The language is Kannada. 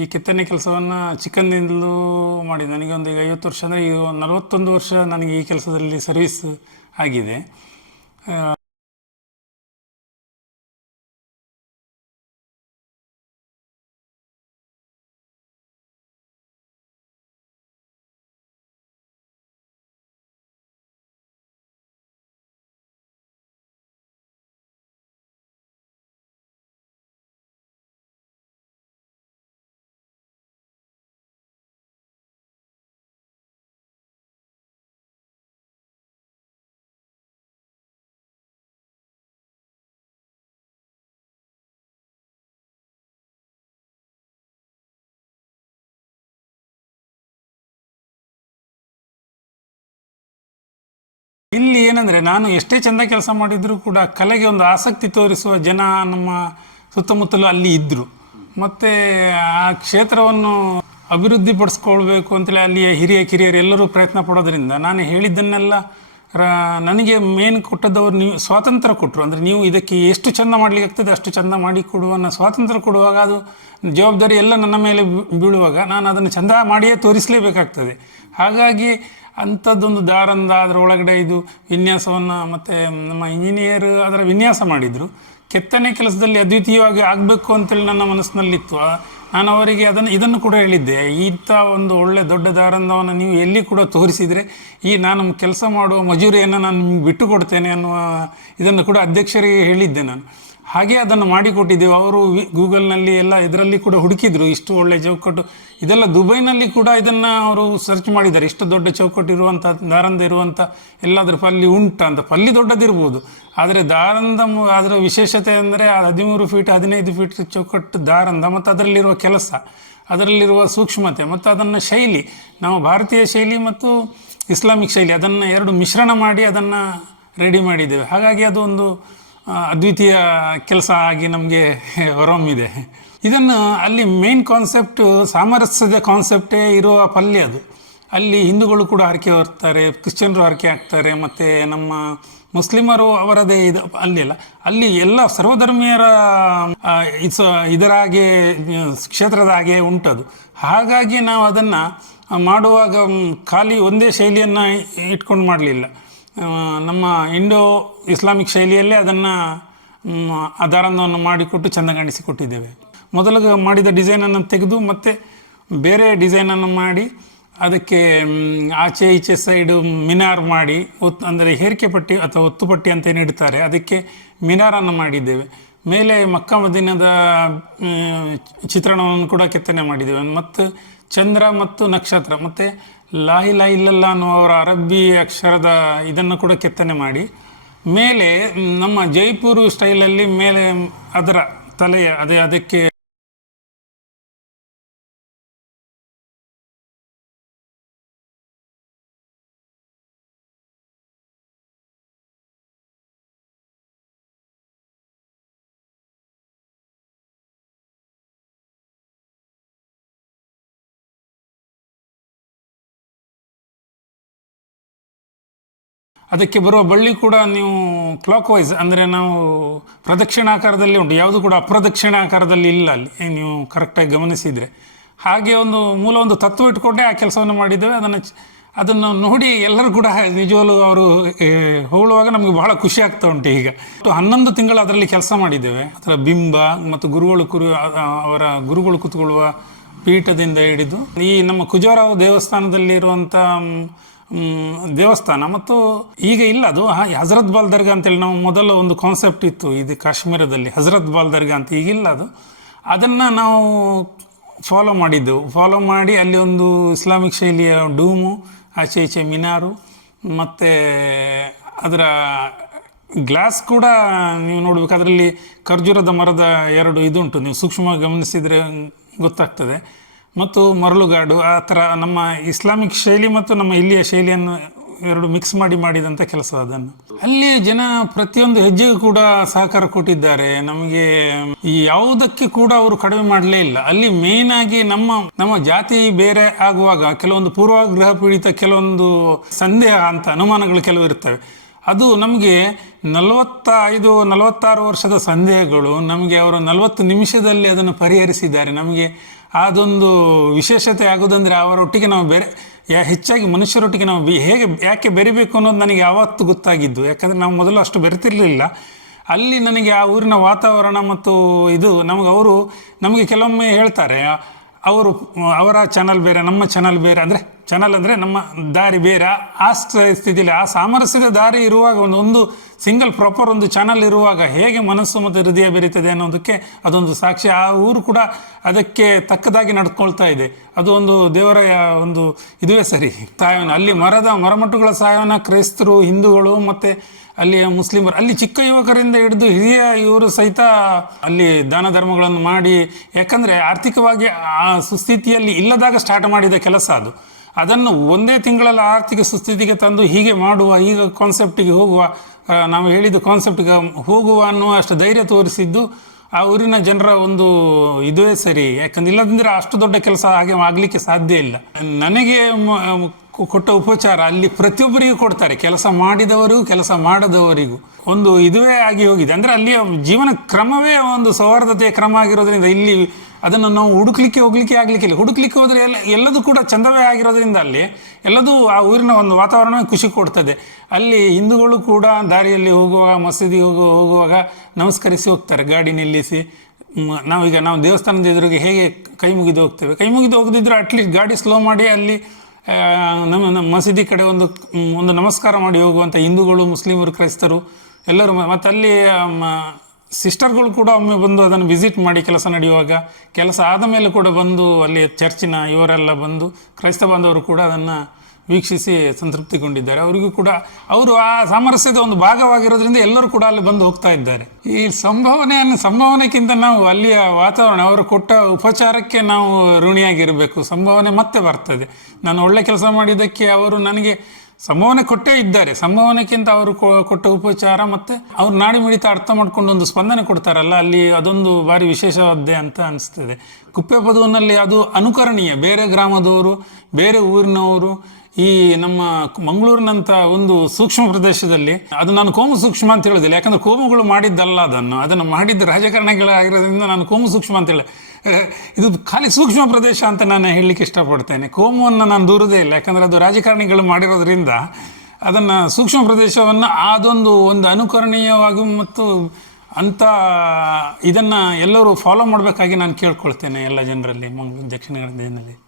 ಈ ಕೆತ್ತನೆ ಕೆಲಸವನ್ನು ಚಿಕ್ಕಂದಿಂದಲೂ ಮಾಡಿ ನನಗೆ ಒಂದು ಈಗ ಐವತ್ತು ವರ್ಷ ಅಂದರೆ ಈಗ ನಲವತ್ತೊಂದು ವರ್ಷ ನನಗೆ ಈ ಕೆಲಸದಲ್ಲಿ ಸರ್ವಿಸ್ ಆಗಿದೆ. ಇಲ್ಲಿ ಏನಂದರೆ ನಾನು ಎಷ್ಟೇ ಚಂದ ಕೆಲಸ ಮಾಡಿದರೂ ಕೂಡ ಕಲೆಗೆ ಒಂದು ಆಸಕ್ತಿ ತೋರಿಸುವ ಜನ ನಮ್ಮ ಸುತ್ತಮುತ್ತಲು ಅಲ್ಲಿ ಇದ್ದರು ಮತ್ತು ಆ ಕ್ಷೇತ್ರವನ್ನು ಅಭಿವೃದ್ಧಿಪಡಿಸ್ಕೊಳ್ಬೇಕು ಅಂತೇಳಿ ಅಲ್ಲಿಯ ಹಿರಿಯ ಕಿರಿಯರು ಎಲ್ಲರೂ ಪ್ರಯತ್ನ ಪಡೋದ್ರಿಂದ ನಾನು ಹೇಳಿದ್ದನ್ನೆಲ್ಲ ನನಗೆ ಮೇನ್ ಕೊಟ್ಟದ್ದವ್ರು ನೀವು, ಸ್ವಾತಂತ್ರ್ಯ ಕೊಟ್ಟರು ಅಂದರೆ ನೀವು ಇದಕ್ಕೆ ಎಷ್ಟು ಚೆಂದ ಮಾಡಲಿಕ್ಕೆ ಆಗ್ತದೆ, ಅಷ್ಟು ಚೆಂದ ಮಾಡಿ ಕೊಡುವ ಸ್ವಾತಂತ್ರ್ಯ ಕೊಡುವಾಗ ಅದು ಜವಾಬ್ದಾರಿ ಎಲ್ಲ ನನ್ನ ಮೇಲೆ ಬೀಳುವಾಗ ನಾನು ಅದನ್ನು ಚೆಂದ ಮಾಡಿಯೇ ತೋರಿಸಲೇಬೇಕಾಗ್ತದೆ. ಹಾಗಾಗಿ ಅಂಥದ್ದೊಂದು ದಾರಂದ ಅದರ ಒಳಗಡೆ ಇದು ವಿನ್ಯಾಸವನ್ನು ಮತ್ತು ನಮ್ಮ ಇಂಜಿನಿಯರ್ ಅದರ ವಿನ್ಯಾಸ ಮಾಡಿದರು. ಕೆತ್ತನೆ ಕೆಲಸದಲ್ಲಿ ಅದ್ವಿತೀಯವಾಗಿ ಆಗಬೇಕು ಅಂತೇಳಿ ನನ್ನ ಮನಸ್ಸಿನಲ್ಲಿತ್ತು. ನಾನು ಅವರಿಗೆ ಅದನ್ನು, ಇದನ್ನು ಕೂಡ ಹೇಳಿದ್ದೆ. ಇಂಥ ಒಂದು ಒಳ್ಳೆ ದೊಡ್ಡ ದಾರಂಧವನ್ನು ನೀವು ಎಲ್ಲಿ ಕೂಡ ತೋರಿಸಿದರೆ ಈ ನಾನು ಕೆಲಸ ಮಾಡುವ ಮಜೂರಿಯನ್ನು ನಾನು ನಿಮ್ಗೆ ಬಿಟ್ಟು ಕೊಡ್ತೇನೆ ಅನ್ನುವ ಇದನ್ನು ಕೂಡ ಅಧ್ಯಕ್ಷರಿಗೆ ಹೇಳಿದ್ದೆ ನಾನು. ಹಾಗೆ ಅದನ್ನು ಮಾಡಿಕೊಟ್ಟಿದ್ದೆವು. ಅವರು ಗೂಗಲ್ನಲ್ಲಿ ಎಲ್ಲ ಇದರಲ್ಲಿ ಕೂಡ ಹುಡುಕಿದ್ರು. ಇಷ್ಟು ಒಳ್ಳೆ ಚೌಕಟ್ಟು ಇದೆಲ್ಲ ದುಬೈನಲ್ಲಿ ಕೂಡ ಇದನ್ನು ಅವರು ಸರ್ಚ್ ಮಾಡಿದ್ದಾರೆ. ಇಷ್ಟು ದೊಡ್ಡ ಚೌಕಟ್ಟು ಇರುವಂಥ ದಾರಂದ ಇರುವಂಥ ಎಲ್ಲಾದರೂ ಪಲ್ಲಿ ಉಂಟ ಅಂತ. ಪಲ್ಲಿ ದೊಡ್ಡದಿರ್ಬೋದು. ಆದರೆ ದಾರಂದ ಅದರ ವಿಶೇಷತೆ ಅಂದರೆ ಹದಿಮೂರು ಫೀಟ್ ಹದಿನೈದು ಫೀಟ್ ಚೌಕಟ್ಟು ದಾರಂದ ಮತ್ತು ಅದರಲ್ಲಿರುವ ಕೆಲಸ, ಅದರಲ್ಲಿರುವ ಸೂಕ್ಷ್ಮತೆ ಮತ್ತು ಅದನ್ನು ಶೈಲಿ ನಾವು ಭಾರತೀಯ ಶೈಲಿ ಮತ್ತು ಇಸ್ಲಾಮಿಕ್ ಶೈಲಿ ಅದನ್ನು ಎರಡು ಮಿಶ್ರಣ ಮಾಡಿ ಅದನ್ನು ರೆಡಿ ಮಾಡಿದ್ದೇವೆ. ಹಾಗಾಗಿ ಅದು ಒಂದು ಅದ್ವಿತೀಯ ಕೆಲಸ ಆಗಿ ನಮಗೆ ಹೊರಹೊಮ್ಮಿದೆ. ಇದನ್ನು ಅಲ್ಲಿ ಮೇನ್ ಕಾನ್ಸೆಪ್ಟ್ ಸಾಮರಸ್ಯದ ಕಾನ್ಸೆಪ್ಟೇ ಇರುವ ಪಲ್ಯ ಅದು. ಅಲ್ಲಿ ಹಿಂದೂಗಳು ಕೂಡ ಹರಕೆ ಹೊರ್ತಾರೆ, ಕ್ರಿಶ್ಚಿಯನ್ರು ಹರಕೆ ಹಾಕ್ತಾರೆ, ಮತ್ತು ನಮ್ಮ ಮುಸ್ಲಿಮರು ಅವರದೇ ಇದು, ಅಲ್ಲಿ ಅಲ್ಲ. ಅಲ್ಲಿ ಎಲ್ಲ ಸರ್ವಧರ್ಮೀಯರ ಇದರಾಗೆ ಕ್ಷೇತ್ರದ ಹಾಗೆ ಉಂಟದು. ಹಾಗಾಗಿ ನಾವು ಅದನ್ನು ಮಾಡುವಾಗ ಖಾಲಿ ಒಂದೇ ಶೈಲಿಯನ್ನು ಇಟ್ಕೊಂಡು ಮಾಡಲಿಲ್ಲ. ನಮ್ಮ ಇಂಡೋ ಇಸ್ಲಾಮಿಕ್ ಶೈಲಿಯಲ್ಲೇ ಅದನ್ನು ಆಧಾರವನ್ನು ಮಾಡಿಕೊಟ್ಟು ಚೆಂದ ಕಾಣಿಸಿಕೊಟ್ಟಿದ್ದೇವೆ. ಮೊದಲು ಮಾಡಿದ ಡಿಸೈನನ್ನು ತೆಗೆದು ಮತ್ತೆ ಬೇರೆ ಡಿಸೈನನ್ನು ಮಾಡಿ, ಅದಕ್ಕೆ ಆಚೆ ಈಚೆ ಸೈಡು ಮಿನಾರ್ ಮಾಡಿ, ಒತ್ತು, ಅಂದರೆ ಹೇರಿಕೆ ಪಟ್ಟಿ ಅಥವಾ ಒತ್ತು ಪಟ್ಟಿ ಅಂತ ಏನು ಇಡ್ತಾರೆ, ಅದಕ್ಕೆ ಮಿನಾರನ್ನು ಮಾಡಿದ್ದೇವೆ. ಮೇಲೆ ಮಕ್ಕ ಮದಿನದ ಚಿತ್ರಣವನ್ನು ಕೂಡ ಕೆತ್ತನೆ ಮಾಡಿದ್ದೇವೆ. ಮತ್ತು ಚಂದ್ರ ಮತ್ತು ನಕ್ಷತ್ರ, ಮತ್ತು ಲಾಹಿ ಲಾ ಇಲ್ಲಲ್ಲ ಅನ್ನುವರ ಅರಬ್ಬಿ ಅಕ್ಷರದ ಇದನ್ನು ಕೂಡ ಕೆತ್ತನೆ ಮಾಡಿ. ಮೇಲೆ ನಮ್ಮ ಜೈಪುರು ಸ್ಟೈಲಲ್ಲಿ ಮೇಲೆ ಅದರ ತಲೆಯ, ಅದೇ, ಅದಕ್ಕೆ ಅದಕ್ಕೆ ಬರುವ ಬಳ್ಳಿ ಕೂಡ ನೀವು ಕ್ಲಾಕ್ ವೈಸ್ ಅಂದರೆ ನಾವು ಪ್ರದಕ್ಷಿಣಾಕಾರದಲ್ಲಿ ಉಂಟು. ಯಾವುದು ಕೂಡ ಅಪ್ರದಕ್ಷಿಣಾಕಾರದಲ್ಲಿ ಇಲ್ಲ ಅಲ್ಲಿ. ನೀವು ಕರೆಕ್ಟಾಗಿ ಗಮನಿಸಿದರೆ. ಹಾಗೆ ಒಂದು ಮೂಲ ಒಂದು ತತ್ವ ಇಟ್ಕೊಂಡೇ ಆ ಕೆಲಸವನ್ನು ಮಾಡಿದ್ದೇವೆ. ಅದನ್ನು ಅದನ್ನು ನೋಡಿ ಎಲ್ಲರೂ ಕೂಡ ನಿಜವಾಗಲು ಅವರು ಹೋಗುವಾಗ ನಮಗೆ ಬಹಳ ಖುಷಿ ಆಗ್ತಾ ಉಂಟು ಈಗ. ಹನ್ನೊಂದು ತಿಂಗಳು ಅದರಲ್ಲಿ ಕೆಲಸ ಮಾಡಿದ್ದೇವೆ. ಅದರ ಬಿಂಬ ಮತ್ತು ಗುರುಗಳು ಕುರು ಅವರ ಗುರುಗಳು ಕೂತ್ಕೊಳ್ಳುವ ಪೀಠದಿಂದ ಹಿಡಿದು ಈ ನಮ್ಮ ಕುಜಾರಾವ್ ದೇವಸ್ಥಾನದಲ್ಲಿರುವಂಥ ದೇವಸ್ಥಾನ. ಮತ್ತು ಈಗ ಇಲ್ಲ, ಅದು ಹಜರತ್ ಬಾಲ್ ದರ್ಗಾ ಅಂತೇಳಿ ನಾವು ಮೊದಲ ಒಂದು ಕಾನ್ಸೆಪ್ಟ್ ಇತ್ತು ಇದು ಕಾಶ್ಮೀರದಲ್ಲಿ, ಹಜರತ್ ಬಾಲ್ ದರ್ಗಾ ಅಂತ. ಈಗಿಲ್ಲ ಅದು. ಅದನ್ನು ನಾವು ಫಾಲೋ ಮಾಡಿದ್ದೆವು ಫಾಲೋ ಮಾಡಿ ಅಲ್ಲಿ ಒಂದು ಇಸ್ಲಾಮಿಕ್ ಶೈಲಿಯ ಡೂಮು, ಆಚೆ ಈಚೆ ಮಿನಾರು, ಮತ್ತು ಅದರ ಗ್ಲಾಸ್ ಕೂಡ ನೀವು ನೋಡಬೇಕು. ಅದರಲ್ಲಿ ಖರ್ಜೂರದ ಮರದ ಎರಡು ಇದುಂಟು. ನೀವು ಸೂಕ್ಷ್ಮವಾಗಿ ಗಮನಿಸಿದರೆ ಗೊತ್ತಾಗ್ತದೆ. ಮತ್ತು ಮರಳುಗಾಡು, ಆ ಥರ ನಮ್ಮ ಇಸ್ಲಾಮಿಕ್ ಶೈಲಿ ಮತ್ತು ನಮ್ಮ ಇಲ್ಲಿಯ ಶೈಲಿಯನ್ನು ಎರಡು ಮಿಕ್ಸ್ ಮಾಡಿ ಮಾಡಿದಂಥ ಕೆಲಸ ಅದನ್ನು. ಅಲ್ಲಿ ಜನ ಪ್ರತಿಯೊಂದು ಹೆಜ್ಜೆಗೂ ಕೂಡ ಸಹಕಾರ ಕೊಟ್ಟಿದ್ದಾರೆ. ನಮಗೆ ಯಾವುದಕ್ಕೆ ಕೂಡ ಅವರು ಕಡಿಮೆ ಮಾಡಲೇ ಇಲ್ಲ. ಅಲ್ಲಿ ಮೇನ್ ಆಗಿ ನಮ್ಮ ನಮ್ಮ ಜಾತಿ ಬೇರೆ ಆಗುವಾಗ ಕೆಲವೊಂದು ಪೂರ್ವಾಗ್ರಹ ಪೀಡಿತ ಕೆಲವೊಂದು ಸಂದೇಹ ಅಂತ ಅನುಮಾನಗಳು ಕೆಲವು ಇರ್ತವೆ. ಅದು ನಮಗೆ ನಲವತ್ತೈದು, ನಲವತ್ತಾರು ವರ್ಷದ ಸಂದೇಹಗಳು ನಮಗೆ ಅವರು ನಲವತ್ತು ನಿಮಿಷದಲ್ಲಿ ಅದನ್ನು ಪರಿಹರಿಸಿದ್ದಾರೆ. ನಮಗೆ ಅದೊಂದು ವಿಶೇಷತೆ ಆಗೋದಂದ್ರೆ ಅವರೊಟ್ಟಿಗೆ ನಾವು ಬೇರೆ, ಯಾ, ಹೆಚ್ಚಾಗಿ ಮನುಷ್ಯರೊಟ್ಟಿಗೆ ನಾವು ಹೇಗೆ, ಯಾಕೆ ಬೆರಿಬೇಕು ಅನ್ನೋದು ನನಗೆ ಯಾವತ್ತೂ ಗೊತ್ತಾಗಿದ್ದು. ಯಾಕಂದರೆ ನಾವು ಮೊದಲು ಅಷ್ಟು ಬೆರೆತಿರಲಿಲ್ಲ. ಅಲ್ಲಿ ನನಗೆ ಆ ಊರಿನ ವಾತಾವರಣ ಮತ್ತು ಇದು ನಮಗೆ ಅವರು, ನಮಗೆ ಕೆಲವೊಮ್ಮೆ ಹೇಳ್ತಾರೆ, ಅವರು, ಅವರ ಚಾನಲ್ ಬೇರೆ, ನಮ್ಮ ಚಾನಲ್ ಬೇರೆ, ಅಂದರೆ ಚಾನಲ್ ಅಂದರೆ ನಮ್ಮ ದಾರಿ ಬೇರೆ. ಆ- ಸ್ಥಿತಿಯಲ್ಲಿ ಆ ಸಾಮರಸ್ಯದ ದಾರಿ ಇರುವಾಗ ಒಂದು ಒಂದು ಸಿಂಗಲ್ ಪ್ರಾಪರ್ ಒಂದು ಚಾನಲ್ ಇರುವಾಗ ಹೇಗೆ ಮನಸ್ಸು ಮತ್ತು ಹೃದಯ ಬೆರೀತದೆ ಅನ್ನೋದಕ್ಕೆ ಅದೊಂದು ಸಾಕ್ಷಿ. ಆ ಊರು ಕೂಡ ಅದಕ್ಕೆ ತಕ್ಕದಾಗಿ ನಡ್ಕೊಳ್ತಾ ಇದೆ. ಅದು ಒಂದು ದೇವರ ಒಂದು ಇದುವೇ ಸರಿ. ಸಾಯವನ ಅಲ್ಲಿ ಮರದ ಮರಮಟ್ಟುಗಳ ಸಾಯವನ ಕ್ರೈಸ್ತರು, ಹಿಂದೂಗಳು ಮತ್ತು ಅಲ್ಲಿ ಮುಸ್ಲಿಮರು, ಅಲ್ಲಿ ಚಿಕ್ಕ ಯುವಕರಿಂದ ಹಿಡಿದು ಹಿರಿಯ ಇವರು ಸಹಿತ ಅಲ್ಲಿ ದಾನ ಧರ್ಮಗಳನ್ನು ಮಾಡಿ, ಯಾಕಂದರೆ ಆರ್ಥಿಕವಾಗಿ ಆ ಸುಸ್ಥಿತಿಯಲ್ಲಿ ಇಲ್ಲದಾಗ ಸ್ಟಾರ್ಟ್ ಮಾಡಿದ ಕೆಲಸ ಅದು. ಅದನ್ನು ಒಂದೇ ತಿಂಗಳಲ್ಲಿ ಆರ್ಥಿಕ ಸುಸ್ಥಿತಿಗೆ ತಂದು ಹೀಗೆ ಮಾಡುವ, ಈಗ ಕಾನ್ಸೆಪ್ಟಿಗೆ ಹೋಗುವ ನಾವು ಹೇಳಿದ ಕಾನ್ಸೆಪ್ಟ್ಗೆ ಹೋಗುವ ಅನ್ನುವ ಅಷ್ಟು ಧೈರ್ಯ ತೋರಿಸಿದ್ದು ಆ ಊರಿನ ಜನರ ಒಂದು ಇದುವೇ ಸರಿ. ಯಾಕಂದ್ರೆ ಇಲ್ಲದಂದ್ರೆ ಅಷ್ಟು ದೊಡ್ಡ ಕೆಲಸ ಹಾಗೆ ಆಗಲಿಕ್ಕೆ ಸಾಧ್ಯ ಇಲ್ಲ. ನನಗೆ ಕೊಟ್ಟ ಉಪಚಾರ ಅಲ್ಲಿ ಪ್ರತಿಯೊಬ್ಬರಿಗೂ ಕೊಡ್ತಾರೆ. ಕೆಲಸ ಮಾಡಿದವರಿಗೂ, ಕೆಲಸ ಮಾಡದವರಿಗೂ. ಒಂದು ಇದುವೇ ಆಗಿ ಹೋಗಿದೆ. ಅಂದರೆ ಅಲ್ಲಿಯ ಜೀವನ ಕ್ರಮವೇ ಒಂದು ಸೌಹಾರ್ದತೆಯ ಕ್ರಮ ಆಗಿರೋದ್ರಿಂದ ಇಲ್ಲಿ ಅದನ್ನು ನಾವು ಹುಡುಕ್ಲಿಕ್ಕೆ ಹೋಗ್ಲಿಕ್ಕೆ ಆಗ್ಲಿಕ್ಕೆ ಇಲ್ಲ ಹುಡುಕ್ಲಿಕ್ಕೆ ಹೋದರೆ ಎಲ್ಲ ಎಲ್ಲದೂ ಕೂಡ ಚಂದವೇ ಆಗಿರೋದ್ರಿಂದ ಅಲ್ಲಿ ಎಲ್ಲದೂ ಆ ಊರಿನ ಒಂದು ವಾತಾವರಣವೇ ಖುಷಿ ಕೊಡ್ತದೆ. ಅಲ್ಲಿ ಹಿಂದೂಗಳು ಕೂಡ ದಾರಿಯಲ್ಲಿ ಹೋಗುವಾಗ ಮಸೀದಿ ಹೋಗುವ ಹೋಗುವಾಗ ನಮಸ್ಕರಿಸಿ ಹೋಗ್ತಾರೆ, ಗಾಡಿ ನಿಲ್ಲಿಸಿ. ನಾವೀಗ ನಾವು ದೇವಸ್ಥಾನದ ಎದುರಿಗೆ ಹೇಗೆ ಕೈ ಮುಗಿದು ಹೋಗ್ತೇವೆ? ಕೈ ಮುಗಿದು ಹೋಗದಿದ್ರೆ ಅಟ್ಲೀಸ್ಟ್ ಗಾಡಿ ಸ್ಲೋ ಮಾಡಿ ಅಲ್ಲಿ ನಮ್ಮ ನಮ್ಮ ಮಸೀದಿ ಕಡೆ ಒಂದು ಒಂದು ನಮಸ್ಕಾರ ಮಾಡಿ ಹೋಗುವಂಥ ಹಿಂದೂಗಳು, ಮುಸ್ಲಿಮರು, ಕ್ರೈಸ್ತರು ಎಲ್ಲರೂ ಮತ್ತು ಅಲ್ಲಿ ಸಿಸ್ಟರ್ಗಳು ಕೂಡ ಒಮ್ಮೆ ಬಂದು ಅದನ್ನು ವಿಸಿಟ್ ಮಾಡಿ ಕೆಲಸ ನಡೆಯುವಾಗ, ಕೆಲಸ ಆದ ಮೇಲೆ ಕೂಡ ಬಂದು ಅಲ್ಲಿ ಚರ್ಚಿನ ಇವರೆಲ್ಲ ಬಂದು ಕ್ರೈಸ್ತ ಬಾಂಧವರು ಕೂಡ ಅದನ್ನು ವೀಕ್ಷಿಸಿ ಸಂತೃಪ್ತಿಗೊಂಡಿದ್ದಾರೆ. ಅವರಿಗೂ ಕೂಡ ಅವರು ಆ ಸಾಮರಸ್ಯದ ಒಂದು ಭಾಗವಾಗಿರೋದ್ರಿಂದ ಎಲ್ಲರೂ ಕೂಡ ಅಲ್ಲಿ ಬಂದು ಹೋಗ್ತಾ ಇದ್ದಾರೆ. ಈ ಸಂಭಾವನೆಯನ್ನು ಸಂಭಾವನೆಗಿಂತ ನಾವು ಅಲ್ಲಿಯ ವಾತಾವರಣ, ಅವರು ಕೊಟ್ಟ ಉಪಚಾರಕ್ಕೆ ನಾವು ಋಣಿಯಾಗಿರಬೇಕು. ಸಂಭಾವನೆ ಮತ್ತೆ ಬರ್ತದೆ. ನಾನು ಒಳ್ಳೆ ಕೆಲಸ ಮಾಡಿದ್ದಕ್ಕೆ ಅವರು ನನಗೆ ಸಂಭಾವನೆ ಕೊಟ್ಟೇ ಇದ್ದಾರೆ. ಸಂಭಾವನೆಗಿಂತ ಅವರು ಕೊಟ್ಟ ಉಪಚಾರ ಮತ್ತೆ ಅವ್ರು ನಾಡಿ ಮಿಡಿತ ಅರ್ಥ ಮಾಡ್ಕೊಂಡು ಒಂದು ಸ್ಪಂದನೆ ಕೊಡ್ತಾರಲ್ಲ, ಅಲ್ಲಿ ಅದೊಂದು ಭಾರಿ ವಿಶೇಷವಾದ್ದೆ ಅಂತ ಅನಿಸ್ತದೆ. ಕುಪ್ಪೆ ಪದುವಿನಲ್ಲಿ ಅದು ಅನುಕರಣೀಯ. ಬೇರೆ ಗ್ರಾಮದವರು, ಬೇರೆ ಊರಿನವರು ಈ ನಮ್ಮ ಮಂಗಳೂರಿನಂತ ಒಂದು ಸೂಕ್ಷ್ಮ ಪ್ರದೇಶದಲ್ಲಿ ಅದು ನಾನು ಕೋಮು ಸೂಕ್ಷ್ಮ ಅಂತ ಹೇಳುದಿಲ್ಲ. ಯಾಕಂದ್ರೆ ಕೋಮುಗಳು ಮಾಡಿದ್ದಲ್ಲ ಅದನ್ನು. ಅದನ್ನು ಮಾಡಿದ್ದ ರಾಜಕಾರಣಿಗಳಾಗಿರೋದ್ರಿಂದ ನಾನು ಕೋಮು ಸೂಕ್ಷ್ಮ ಅಂತ ಹೇಳಿ ಇದು ಖಾಲಿ ಸೂಕ್ಷ್ಮ ಪ್ರದೇಶ ಅಂತ ನಾನು ಹೇಳಲಿಕ್ಕೆ ಇಷ್ಟಪಡ್ತೇನೆ. ಕೋಮುವನ್ನು ನಾನು ದೂರದೇ ಇಲ್ಲ. ಯಾಕಂದ್ರೆ ಅದು ರಾಜಕಾರಣಿಗಳು ಮಾಡಿರೋದ್ರಿಂದ ಅದನ್ನು ಸೂಕ್ಷ್ಮ ಪ್ರದೇಶವನ್ನು ಅದೊಂದು ಒಂದು ಅನುಕರಣೀಯವಾಗಿ ಮತ್ತು ಅಂಥ ಇದನ್ನು ಎಲ್ಲರೂ ಫಾಲೋ ಮಾಡಬೇಕಾಗಿ ನಾನು ಕೇಳ್ಕೊಳ್ತೇನೆ ಎಲ್ಲ ಜನರಲ್ಲಿ ಮಂಗಳೂರು ದಕ್ಷಿಣ ಕನ್ನಡದಲ್ಲಿ